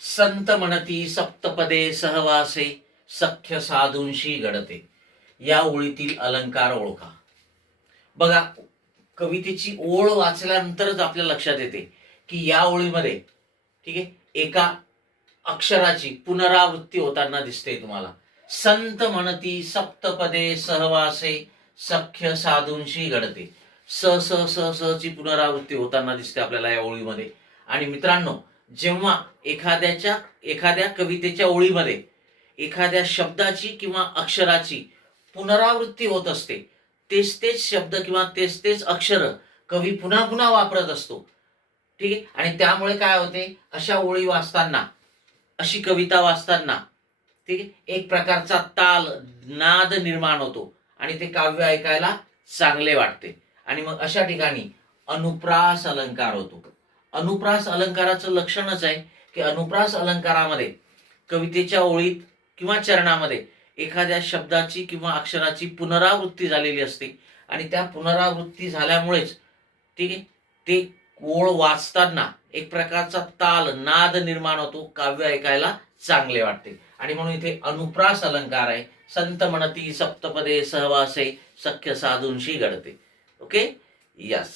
संत म्हणती सप्तपदे सहवासे, सख्य साधूंशी घडते. या ओळीतील अलंकार ओळखा. बघा, कवितेची ओळ वाचल्यानंतरच आपल्या लक्षात येते की या ओळीमध्ये ठीक आहे एका अक्षराची पुनरावृत्ती होताना दिसते तुम्हाला. संत म्हणती सप्तपदे सहवासे, सख्य साधूंशी घडते. स स स स ची पुनरावृत्ती होताना दिसते आपल्याला या ओळीमध्ये. आणि मित्रांनो, जेव्हा एखाद्या कवितेच्या ओळीमध्ये एखाद्या शब्दाची किंवा अक्षराची पुनरावृत्ती होत असते, तेच तेच शब्द किंवा तेच तेच अक्षर कवी पुन्हा पुन्हा वापरत असतो. ठीक आहे. आणि त्यामुळे काय होते, अशा ओळी वाचताना, अशी कविता वाचताना ठीक आहे एक प्रकारचा ताल, नाद निर्माण होतो आणि ते काव्य ऐकायला चांगले वाटते. आणि मग अशा ठिकाणी अनुप्रास अलंकार होतो. अनुप्रास अलंकाराचं लक्षणच आहे की अनुप्रास अलंकारामध्ये कवितेच्या ओळीत किंवा चरणामध्ये एखाद्या शब्दाची किंवा अक्षराची पुनरावृत्ती झालेली असते आणि त्या पुनरावृत्ती झाल्यामुळेच ठीक आहे ते ओळ वाचताना एक प्रकारचा ताल, नाद निर्माण होतो, काव्य ऐकायला चांगले वाटते. आणि म्हणून इथे अनुप्रास अलंकार आहे. संत म्हणती सप्तपदे सहवासे, सख्य साधूंशी घडते. Okay, yes.